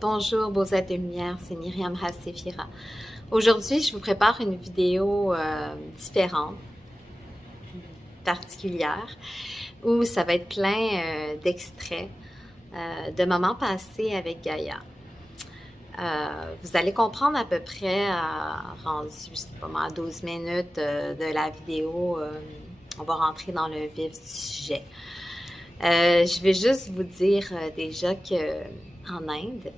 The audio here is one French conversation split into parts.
Bonjour beaux êtres de lumière, c'est Myriam Ras-Séphira. Aujourd'hui, je vous prépare une vidéo différente, particulière, où ça va être plein d'extraits de moments passés avec Gaïa. Vous allez comprendre à peu près, rendu, je sais pas moi, à 12 minutes de la vidéo, on va rentrer dans le vif du sujet. Je vais juste vous dire déjà que en Inde,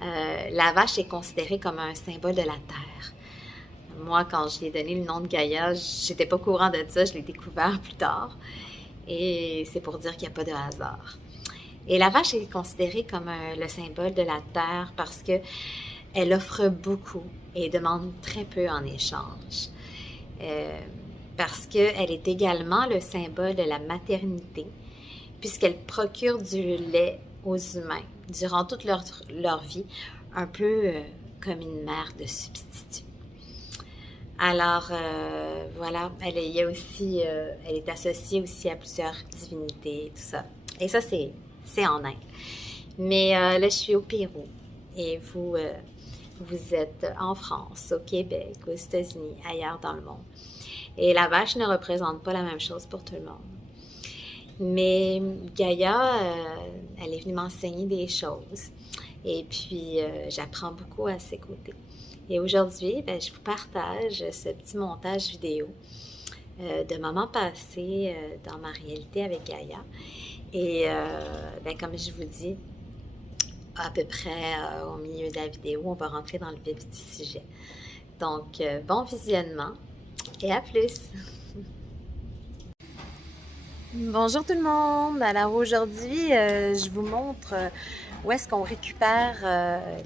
la vache est considérée comme un symbole de la terre. Moi, quand je lui ai donné le nom de Gaïa, j'étais pas au courant de ça, je l'ai découvert plus tard. Et c'est pour dire qu'il n'y a pas de hasard. Et la vache est considérée comme le symbole de la terre parce que elle offre beaucoup et demande très peu en échange. Parce qu'elle est également le symbole de la maternité, puisqu'elle procure du lait aux humains durant toute leur vie, un peu comme une mère de substitut. Alors, voilà, elle est associée aussi à plusieurs divinités, tout ça. Et ça, c'est en Inde. Mais là, je suis au Pérou et vous êtes en France, au Québec, aux États-Unis, ailleurs dans le monde. Et la vache ne représente pas la même chose pour tout le monde. Mais Gaïa, elle est venue m'enseigner des choses. Et puis, j'apprends beaucoup à ses côtés. Et aujourd'hui, je vous partage ce petit montage vidéo de moments passés dans ma réalité avec Gaïa. Et comme je vous dis, à peu près au milieu de la vidéo, on va rentrer dans le vif du sujet. Donc, bon visionnement et à plus! Bonjour tout le monde! Alors aujourd'hui, je vous montre où est-ce qu'on récupère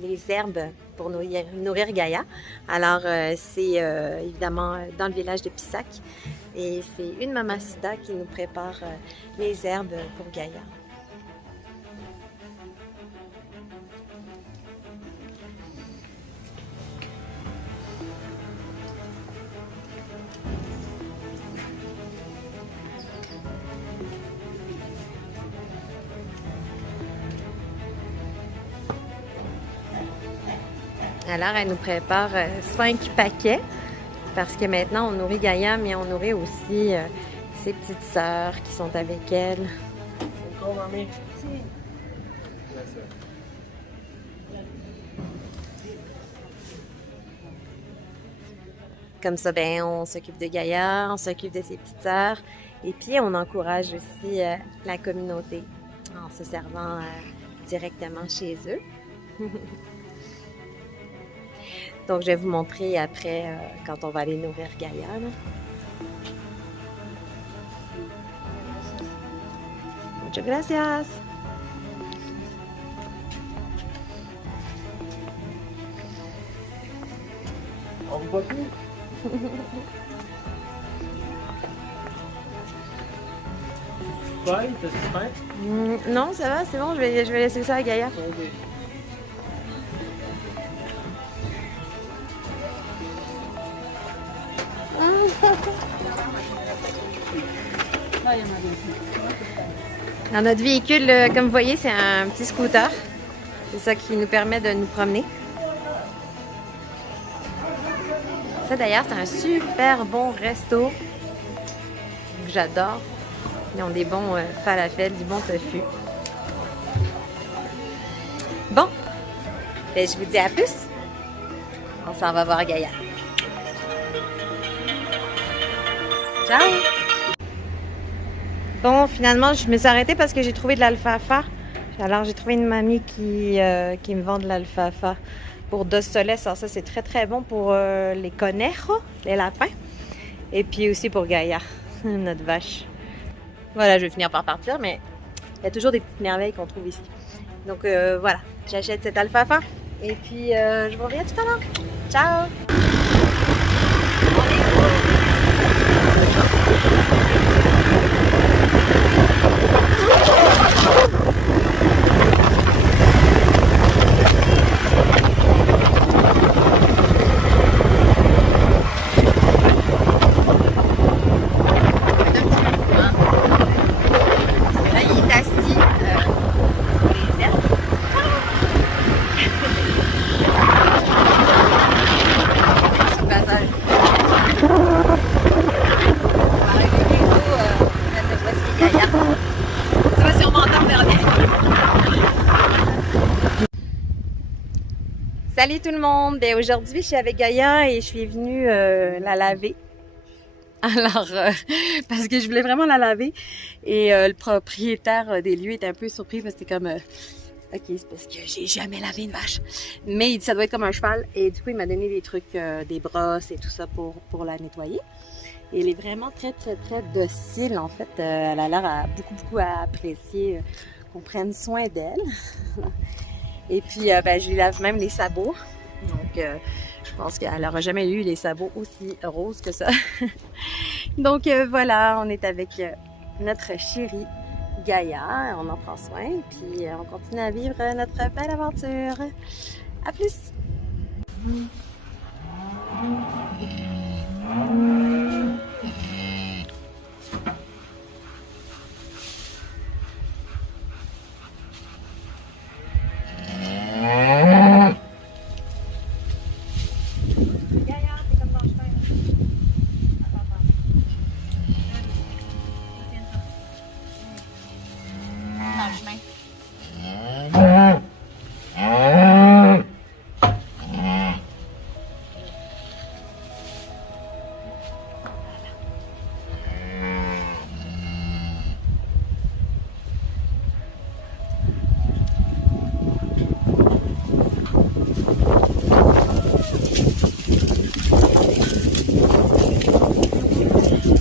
les herbes pour nourrir Gaïa. Alors c'est évidemment dans le village de Pisac et c'est une mamacita qui nous prépare les herbes pour Gaïa. Alors, elle nous prépare 5 paquets parce que maintenant, on nourrit Gaïa, mais on nourrit aussi ses petites sœurs qui sont avec elle. Comme ça, on s'occupe de Gaïa, on s'occupe de ses petites sœurs et puis on encourage aussi la communauté en se servant directement chez eux. Donc, je vais vous montrer après quand on va aller nourrir Gaïa. Muchas gracias! On voit tout. Ouais, t'as-tu faim? Non, ça va, c'est bon, je vais laisser ça à Gaïa. Okay. Dans notre véhicule, comme vous voyez, c'est un petit scooter. C'est ça qui nous permet de nous promener. Ça d'ailleurs, c'est un super bon resto que j'adore. Ils ont des bons falafels, du bon tofu. Bon, je vous dis à plus. On s'en va voir Gaïa. Ciao! Bon, finalement, je me suis arrêtée parce que j'ai trouvé de l'alfalfa. Alors, j'ai trouvé une mamie qui me vend de l'alfalfa pour dos soles. Alors, ça, c'est très, très bon pour les conejos, les lapins. Et puis aussi pour Gaïa, notre vache. Voilà, je vais finir par partir, mais il y a toujours des petites merveilles qu'on trouve ici. Donc, voilà, j'achète cette alfalfa. Et puis, je vous reviens tout à l'heure. Ciao! Là, il est assis sur les herbes. Salut tout le monde! Ben, aujourd'hui, je suis avec Gaïa et je suis venue la laver. Alors, parce que je voulais vraiment la laver. Et le propriétaire des lieux était un peu surpris parce que c'était comme... OK, c'est parce que j'ai jamais lavé une vache. Mais il dit ça doit être comme un cheval. Et du coup, il m'a donné des trucs, des brosses et tout ça pour la nettoyer. Et elle est vraiment très, très, très docile. En fait, elle a l'air à beaucoup à apprécier qu'on prenne soin d'elle. Et puis, ben, je lui lave même les sabots. Donc, je pense qu'elle n'aura jamais eu les sabots aussi roses que ça. Donc, voilà, on est avec notre chérie Gaïa. On en prend soin. Puis, on continue à vivre notre belle aventure. À plus!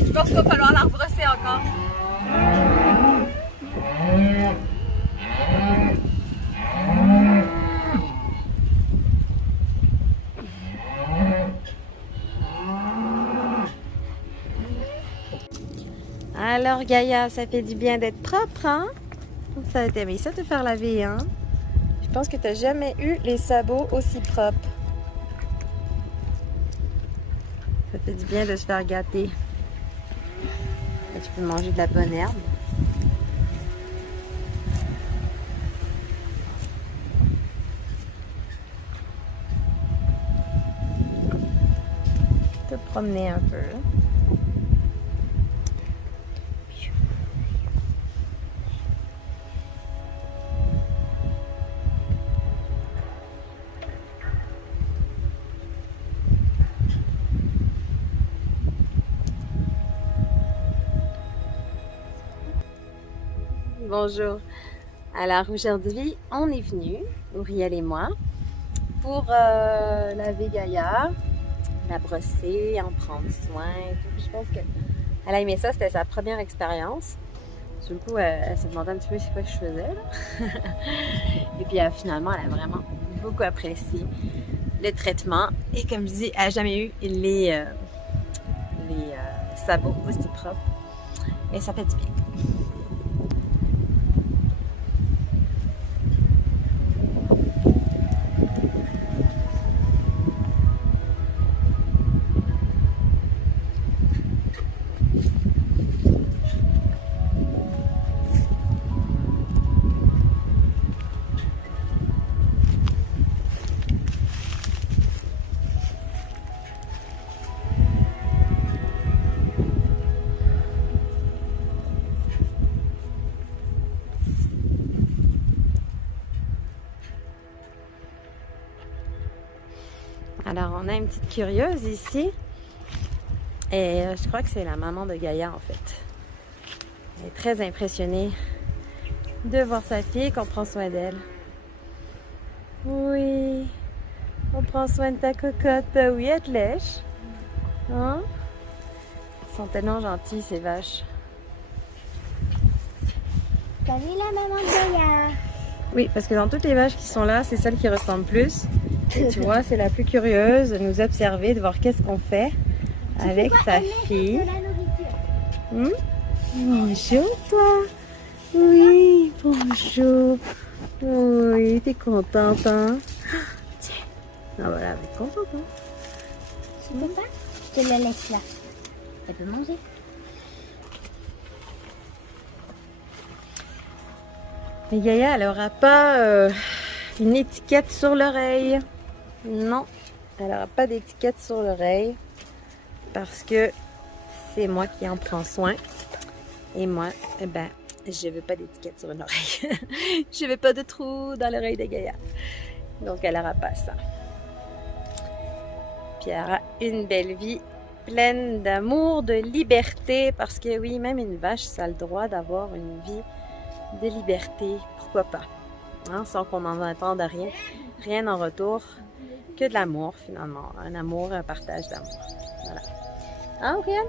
Je pense qu'il va falloir la rebrosser encore. Alors Gaïa, ça fait du bien d'être propre, hein? Ça t'as aimé ça te faire laver, hein? Je pense que t'as jamais eu les sabots aussi propres. Ça fait du bien de se faire gâter. Et tu peux manger de la bonne herbe. Te promener un peu. Bonjour. Alors aujourd'hui, on est venu, Uriel et moi, pour laver Gaïa, la brosser, en prendre soin. Je pense qu'elle a aimé ça, c'était sa première expérience. Du coup, elle se demandait un petit peu c'est quoi que je faisais. Là. Et puis finalement, elle a vraiment beaucoup apprécié le traitement. Et comme je dis, elle n'a jamais eu les sabots aussi propres. Et ça fait du bien. Alors, on a une petite curieuse ici. Et je crois que c'est la maman de Gaïa, en fait. Elle est très impressionnée de voir sa fille, qu'on prend soin d'elle. Oui, on prend soin de ta cocotte. Ben oui, elle te lèche. Hein? Ils sont tellement gentils, ces vaches. T'as vu la maman de Gaïa? Oui, parce que dans toutes les vaches qui sont là, c'est celle qui ressemble plus. Et tu vois, c'est la plus curieuse de nous observer, de voir qu'est-ce qu'on fait avec sa fille. Bonjour, toi. Oui, bonjour. Oui, t'es contente, hein? Tiens. Ah voilà, elle va être contente, hein? Tu peux pas? Je te la laisse là. Elle peut manger. Mais Gaïa, elle n'aura pas une étiquette sur l'oreille. Non, elle n'aura pas d'étiquette sur l'oreille parce que c'est moi qui en prends soin. Et moi, eh ben, je veux pas d'étiquette sur une oreille. Je veux pas de trou dans l'oreille de Gaïa. Donc, elle n'aura pas ça. puis elle aura une belle vie pleine d'amour, de liberté, parce que oui, même une vache, ça a le droit d'avoir une vie de liberté, pourquoi pas, hein, sans qu'on en attende rien, rien en retour, que de l'amour finalement, un amour, un partage d'amour, voilà. Hein, Oriane?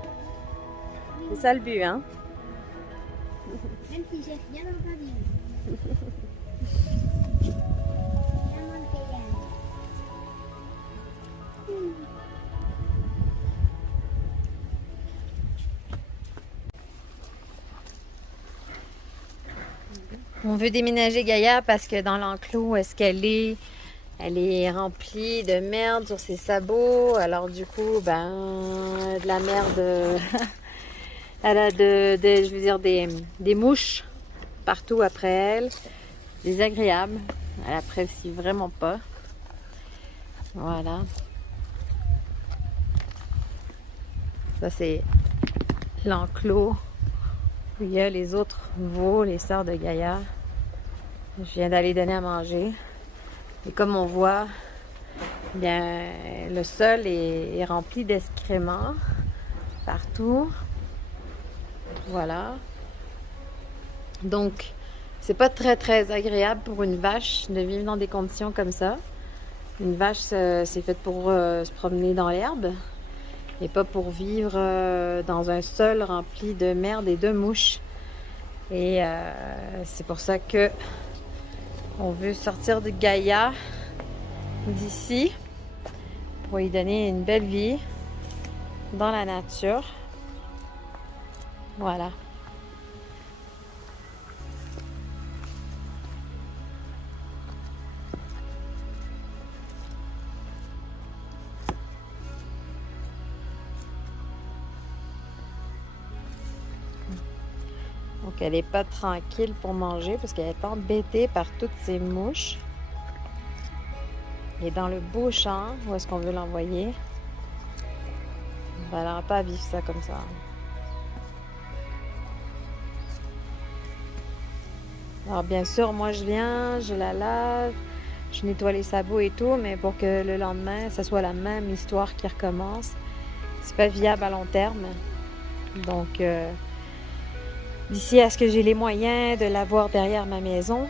C'est ça le but, hein? Même si j'ai rien entendu. On veut déménager Gaïa parce que dans l'enclos où est-ce qu'elle est, elle est remplie de merde sur ses sabots. Alors du coup, ben, de la merde, elle a je veux dire, des mouches partout après elle. Désagréable. Elle apprécie vraiment pas. Voilà. Ça, c'est l'enclos où il y a les autres veaux, les sœurs de Gaïa. Je viens d'aller donner à manger. Et comme on voit, bien, le sol est rempli d'excréments partout. Voilà. Donc, c'est pas très agréable pour une vache de vivre dans des conditions comme ça. Une vache, c'est fait pour se promener dans l'herbe et pas pour vivre dans un sol rempli de merde et de mouches. Et c'est pour ça que on veut sortir de Gaïa d'ici pour lui donner une belle vie dans la nature. Voilà. Donc elle n'est pas tranquille pour manger parce qu'elle est embêtée par toutes ces mouches. Et dans le beau champ, où est-ce qu'on veut l'envoyer? Elle n'aura pas à vivre ça comme ça. Alors bien sûr, moi je viens, je la lave, je nettoie les sabots et tout, mais pour que le lendemain, ça soit la même histoire qui recommence, c'est pas viable à long terme. Donc d'ici à ce que j'ai les moyens de l'avoir derrière ma maison,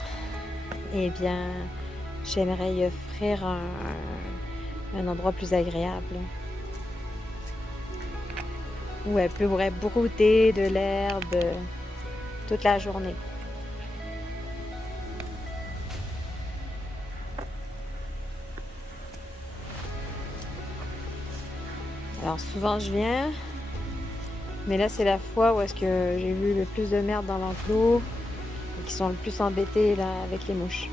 eh bien, j'aimerais y offrir un endroit plus agréable où elle pourrait brouter de l'herbe toute la journée. Alors souvent je viens, mais là c'est la fois où est-ce que j'ai vu le plus de merde dans l'enclos et qui sont le plus embêtés là avec les mouches.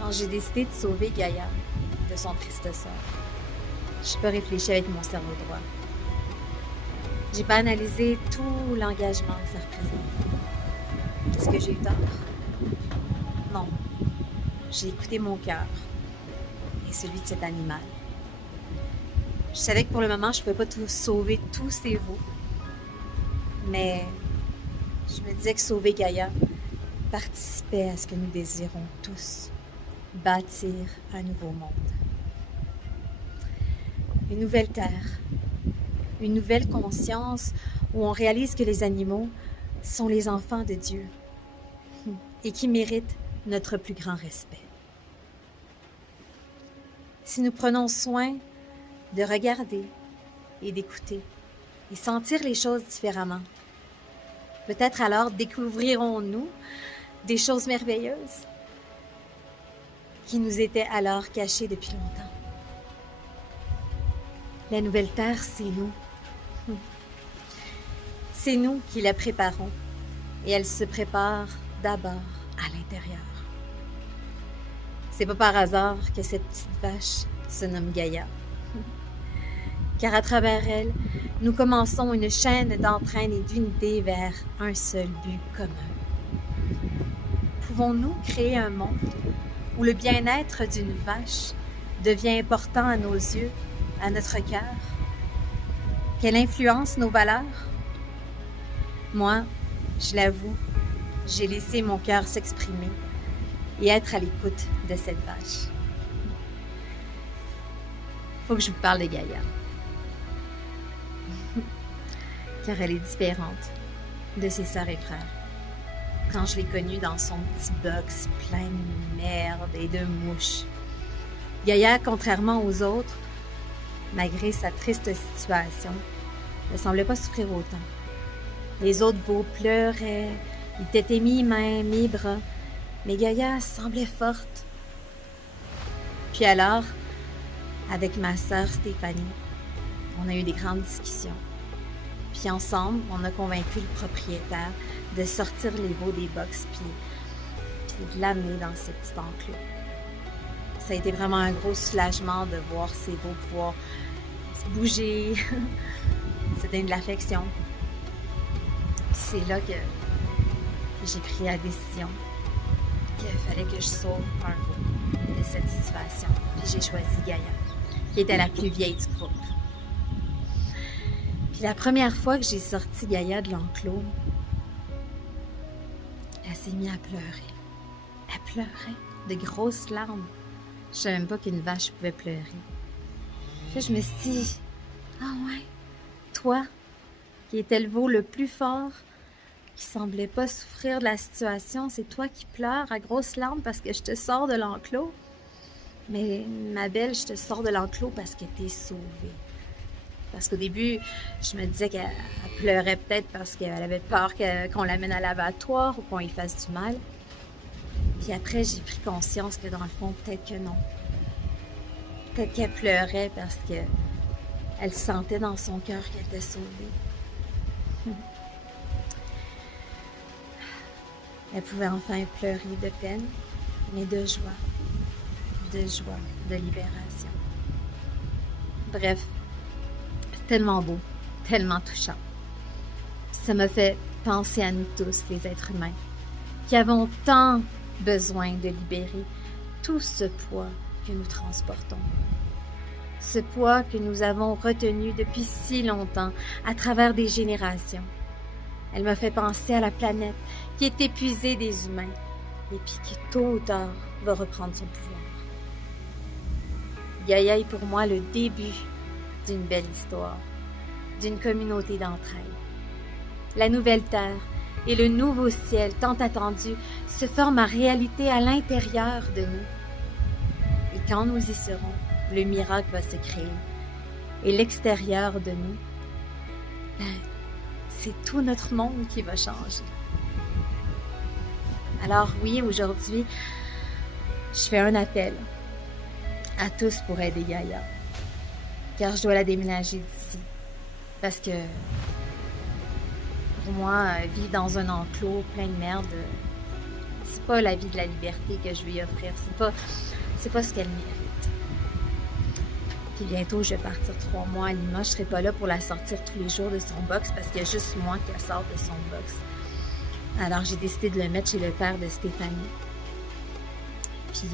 Quand j'ai décidé de sauver Gaïa de son triste sort, j'ai pas réfléchi avec mon cerveau droit. J'ai pas analysé tout l'engagement que ça représente. Qu'est-ce que j'ai eu tort? Non. J'ai écouté mon cœur et celui de cet animal. Je savais que pour le moment, je ne pouvais pas sauver tous ces veaux. Mais je me disais que sauver Gaïa participait à ce que nous désirons tous, bâtir un nouveau monde. Une nouvelle terre, une nouvelle conscience où on réalise que les animaux sont les enfants de Dieu et qui méritent notre plus grand respect. Si nous prenons soin de regarder et d'écouter et sentir les choses différemment, peut-être alors découvrirons-nous des choses merveilleuses qui nous étaient alors cachées depuis longtemps. La nouvelle terre, c'est nous. C'est nous qui la préparons et elle se prépare d'abord à l'intérieur. C'est pas par hasard que cette petite vache se nomme Gaïa. Car à travers elle, nous commençons une chaîne d'entraîne et d'unité vers un seul but commun. Pouvons-nous créer un monde où le bien-être d'une vache devient important à nos yeux, à notre cœur? Qu'elle influence nos valeurs? Moi, je l'avoue, j'ai laissé mon cœur s'exprimer et être à l'écoute de cette vache. Faut que je vous parle de Gaïa. Car elle est différente de ses sœurs et frères. Quand je l'ai connue dans son petit box plein de merde et de mouches. Gaïa, contrairement aux autres, malgré sa triste situation, ne semblait pas souffrir autant. Les autres veaux pleuraient, ils t'étaient mi-mains, mi-bras, mais Gaïa semblait forte. Puis alors, avec ma sœur Stéphanie, on a eu des grandes discussions. Puis ensemble, on a convaincu le propriétaire de sortir les veaux des box puis de l'amener dans ce petit enclos. Ça a été vraiment un gros soulagement de voir ces veaux pouvoir se bouger, se donner de l'affection. C'est là que j'ai pris la décision qu'il fallait que je sauve un veau de cette situation. Puis j'ai choisi Gaïa, qui était la plus vieille du groupe. Puis la première fois que j'ai sorti Gaïa de l'enclos, elle s'est mise à pleurer. Elle pleurait de grosses larmes. Je ne savais même pas qu'une vache pouvait pleurer. Puis je me suis dit, ah ouais, toi, qui étais le veau le plus fort, qui semblait pas souffrir de la situation, c'est toi qui pleures à grosses larmes parce que je te sors de l'enclos. Mais ma belle, je te sors de l'enclos parce que t'es sauvée. Parce qu'au début, je me disais qu'elle pleurait peut-être parce qu'elle avait peur qu'on l'amène à l'abattoir ou qu'on lui fasse du mal. Puis après, j'ai pris conscience que dans le fond, peut-être que non. Peut-être qu'elle pleurait parce qu'elle sentait dans son cœur qu'elle était sauvée. Elle pouvait enfin pleurer de peine, mais de joie, de libération. Bref, c'est tellement beau, tellement touchant. Ça m'a fait penser à nous tous, les êtres humains, qui avons tant besoin de libérer tout ce poids que nous transportons. Ce poids que nous avons retenu depuis si longtemps, à travers des générations. Elle m'a fait penser à la planète qui est épuisée des humains et puis qui, tôt ou tard, va reprendre son pouvoir. Gaïa est pour moi le début d'une belle histoire, d'une communauté d'entraide. La nouvelle terre et le nouveau ciel tant attendu se forment en réalité à l'intérieur de nous. Et quand nous y serons, le miracle va se créer. Et l'extérieur de nous, c'est tout notre monde qui va changer. Alors oui, aujourd'hui, je fais un appel à tous pour aider Gaïa, car je dois la déménager d'ici. Parce que pour moi, vivre dans un enclos plein de merde, c'est pas la vie de la liberté que je vais y offrir. C'est pas ce qu'elle mérite. Puis bientôt, je vais partir 3 mois à Lima. Je serai pas là pour la sortir tous les jours de son box parce qu'il y a juste moi qui la sort de son box. Alors, j'ai décidé de le mettre chez le père de Stéphanie. Puis,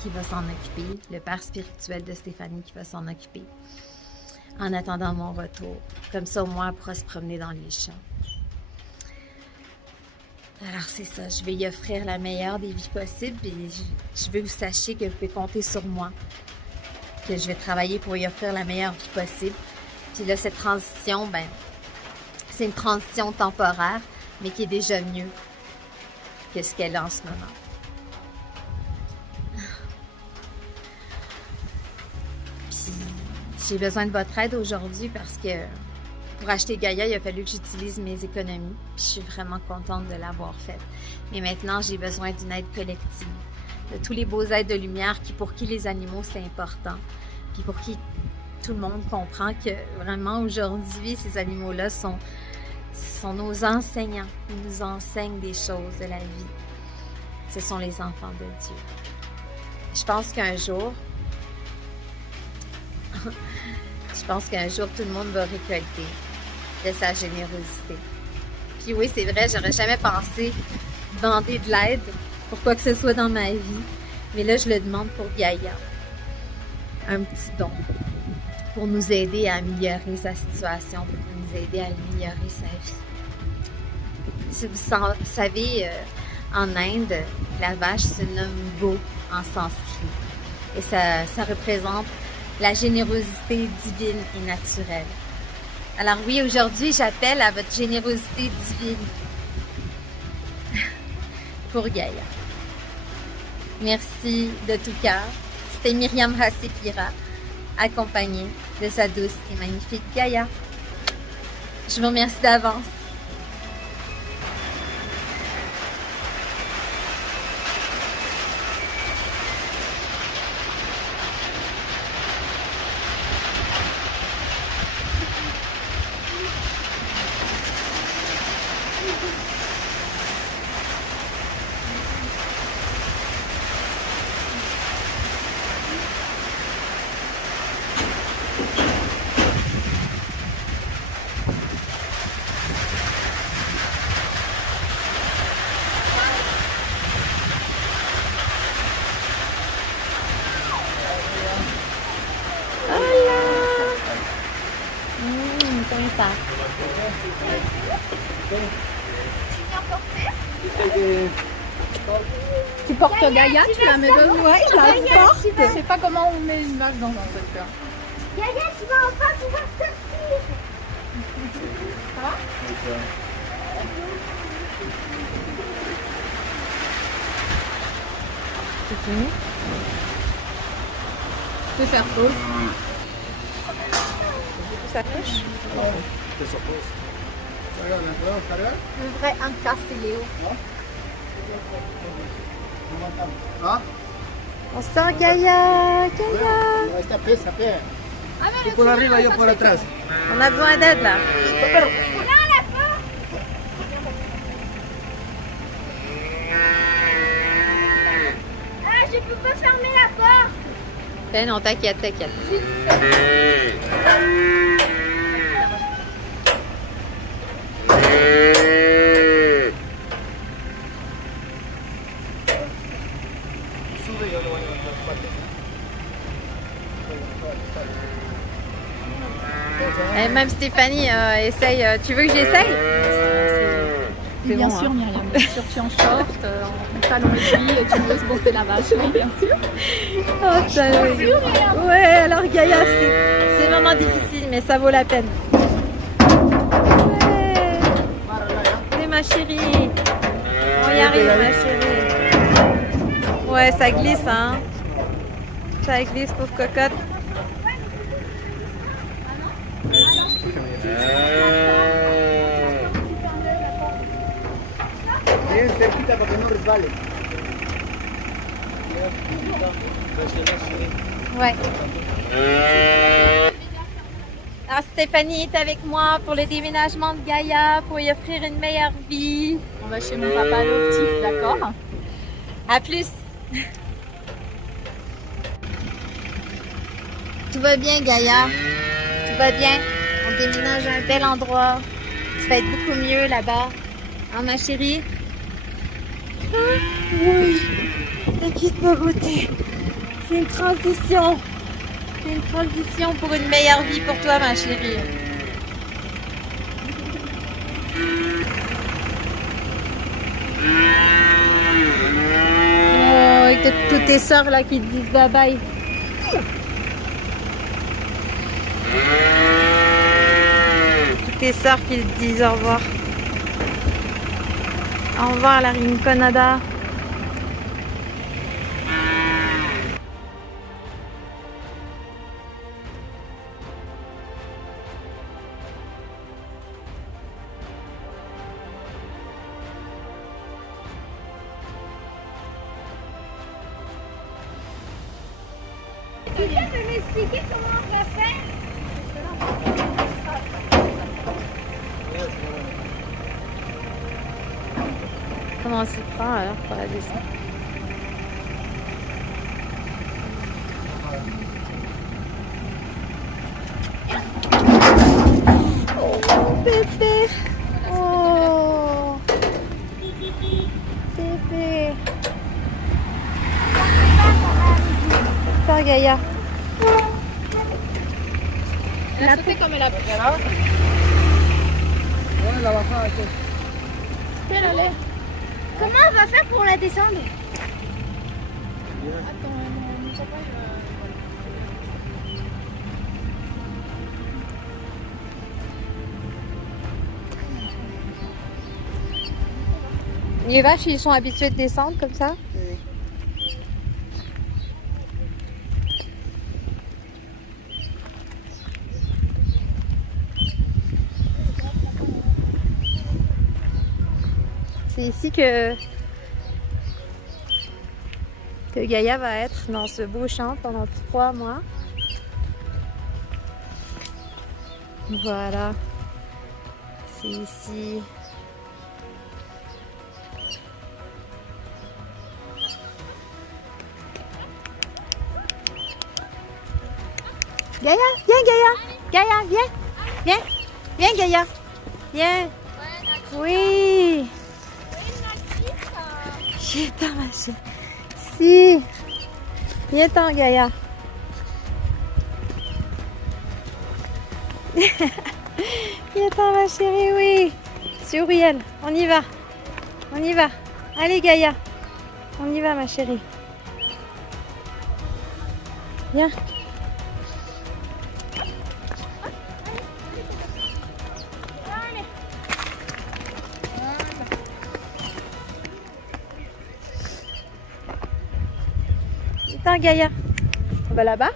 qui va s'en occuper. Le père spirituel de Stéphanie qui va s'en occuper. En attendant mon retour. Comme ça, au moins, elle pourra se promener dans les champs. Alors, c'est ça. Je vais y offrir la meilleure des vies possibles. Et je veux que vous sachiez que vous pouvez compter sur moi. Que je vais travailler pour y offrir la meilleure vie possible. Puis là, cette transition, c'est une transition temporaire, mais qui est déjà mieux que ce qu'elle a en ce moment. Puis, j'ai besoin de votre aide aujourd'hui parce que pour acheter Gaïa, il a fallu que j'utilise mes économies. Puis, je suis vraiment contente de l'avoir faite. Mais maintenant, j'ai besoin d'une aide collective. De tous les beaux êtres de lumière pour qui les animaux, c'est important. Puis pour qui tout le monde comprend que vraiment aujourd'hui, ces animaux-là sont nos enseignants. Ils nous enseignent des choses de la vie. Ce sont les enfants de Dieu. Je pense qu'un jour, tout le monde va récolter de sa générosité. Puis oui, c'est vrai, j'aurais jamais pensé demander de l'aide pour quoi que ce soit dans ma vie. Mais là, je le demande pour Gaïa. Un petit don pour nous aider à améliorer sa situation, pour nous aider à améliorer sa vie. Si vous savez, en Inde, la vache se nomme Go en sanskrit. Et ça représente la générosité divine et naturelle. Alors oui, aujourd'hui, j'appelle à votre générosité divine pour Gaïa. Merci de tout cœur. C'était Myriam Hassepira, accompagnée de sa douce et magnifique Gaïa. Je vous remercie d'avance. Comment ça? Tu portes Gaïa, tu la mets dedans? Ouais, je la porte. Je sais pas comment on met une vache dans un truc. Gaïa, tu vas enfin pouvoir sortir. Ça va? C'est fini? Je vais faire pause. Ça touche? Le vrai Inca-Léo. ¿Ah? On sort Gaïa! Gaïa! Esta pesa, pega. Tú por arriba, yo por atrás. On a besoin d'aide là. Ah, je peux pas fermer la porte. Ben non, t'inquiète, t'inquiète. Sube, yo le voy a levantar patas. Et même Stéphanie essaye. Tu veux que j'essaye? C'est Bien bon, sûr, hein. Myriam. Bien sûr, tu es en short, en talons aiguilles et tu veux monter la vache. Oui, bien sûr. Oh, ça, oui. Ouais, alors Gaïa, c'est un moment difficile, mais ça vaut la peine. Ouais. Mais ma chérie, on y arrive, ma chérie. Ouais, ça glisse, hein. Ça glisse, pauvre cocotte. Bien cerquita para que no resbale. Ouais. Alors Stéphanie est avec moi pour le déménagement de Gaïa, pour lui offrir une meilleure vie. On va chez mon papa adoptif, d'accord? À plus. Tout va bien, Gaïa. Tout va bien. On déménage à un bel endroit. Tu vas être beaucoup mieux là-bas. Hein, ma chérie? Oui, t'inquiète ma beauté. C'est une transition. C'est une transition pour une meilleure vie pour toi, ma chérie. Oh, et que toutes tes sœurs là qui te disent bye bye. Toutes tes sœurs qui te disent au revoir. Au revoir la Rinconada. Quelqu'un peut m'expliquer comment on va faire? Comment on s'y prend alors pour la descente? Oh bébé! Oh! Bébé! Ça Gaïa! Elle a sauté comme elle a pu. Bueno, la bajada. Fais la lait. Comment on va faire pour la descendre? Attends, mon papa il va... Les vaches, ils sont habitués de descendre comme ça? C'est ici que Gaïa va être dans ce beau champ pendant 3 mois. Voilà. C'est ici. Gaïa, viens Gaïa. Gaïa, viens. Viens. Viens Gaïa. Viens. Oui. Viens-t'en ma chérie. Si. Viens-t'en Gaïa. Viens-t'en ma chérie, oui. Sur Uriel, on y va. On y va. Allez Gaïa. On y va ma chérie. Viens. Viens Gaïa. On va là-bas?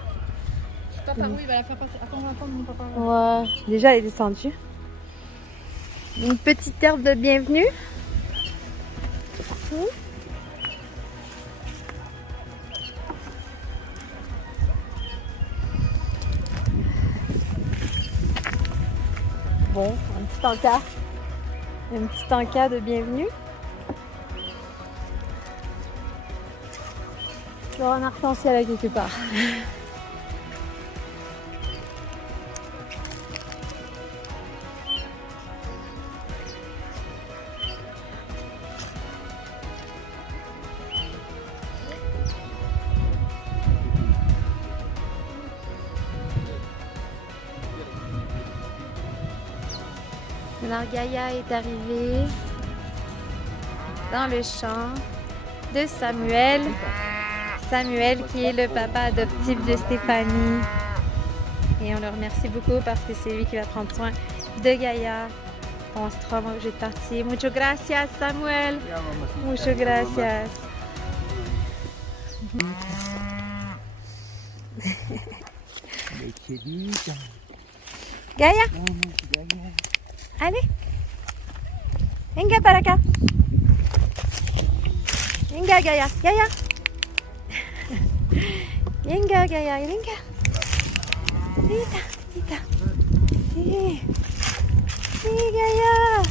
Papa, oui, il va la faire passer. Attends, on va attendre mon papa. Ouais. Déjà, elle est descendue. Une petite herbe de bienvenue. Bon, un petit encas. Un petit encas de bienvenue. Il y aura un arc-en-ciel là quelque part. Alors Gaïa est arrivée dans le champ de Samuel. Samuel qui est le papa adoptif de Stéphanie. Et on le remercie beaucoup parce que c'est lui qui va prendre soin de Gaïa. On se trouve au jeu de partie. Muchas gracias Samuel. Muchas gracias. Gaïa. Allez. Venga para acá. Venga Gaïa. Gaïa. Venga Gaïa. Venga. Vita. Vita. Sí. Sí Gaïa.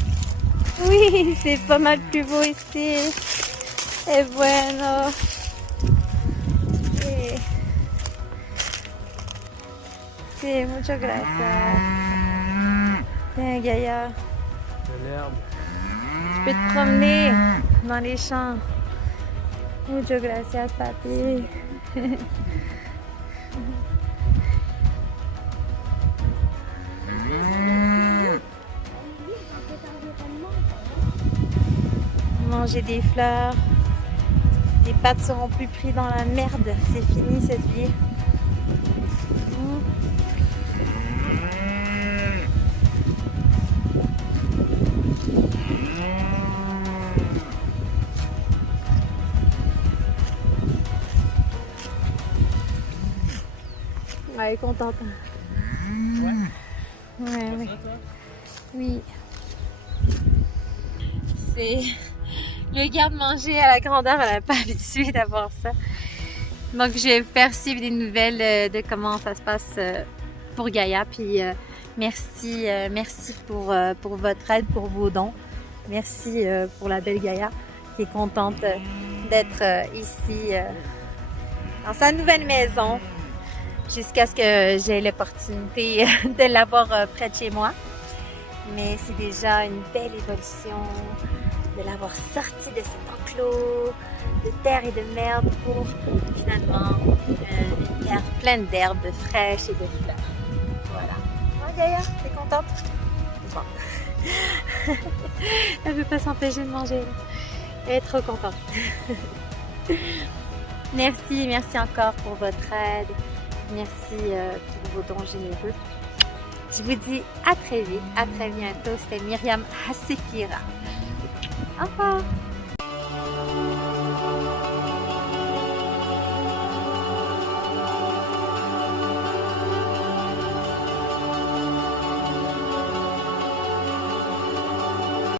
Oui, c'est pas mal plus beau ici. Es bueno. Sí. Sí, muchas gracias. Viens Gaïa. De l'herbe. Tu peux te promener dans les champs. Muchas gracias, papi. Manger des fleurs. Tes pattes seront plus pris dans la merde. C'est fini cette vie. Elle est contente. Ouais. Oui. C'est le garde-manger à la grandeur, elle n'est pas habituée d'avoir ça. Donc je vais faire suivre des nouvelles de comment ça se passe pour Gaïa. Puis merci pour votre aide, pour vos dons. Merci pour la belle Gaïa qui est contente d'être ici dans sa nouvelle maison. Jusqu'à ce que j'ai l'opportunité de l'avoir près de chez moi. Mais c'est déjà une belle évolution de l'avoir sorti de cet enclos de terre et de merde pour finalement une terre pleine d'herbes fraîches et de fleurs. Voilà. Ouais, Gaïa, t'es contente? Bon. Elle ne peut pas s'empêcher de manger. Elle est trop contente. Merci encore pour votre aide. Merci pour vos dons généreux. Je vous dis à très vite, à très bientôt. C'était Myriam Hassekira. Au revoir.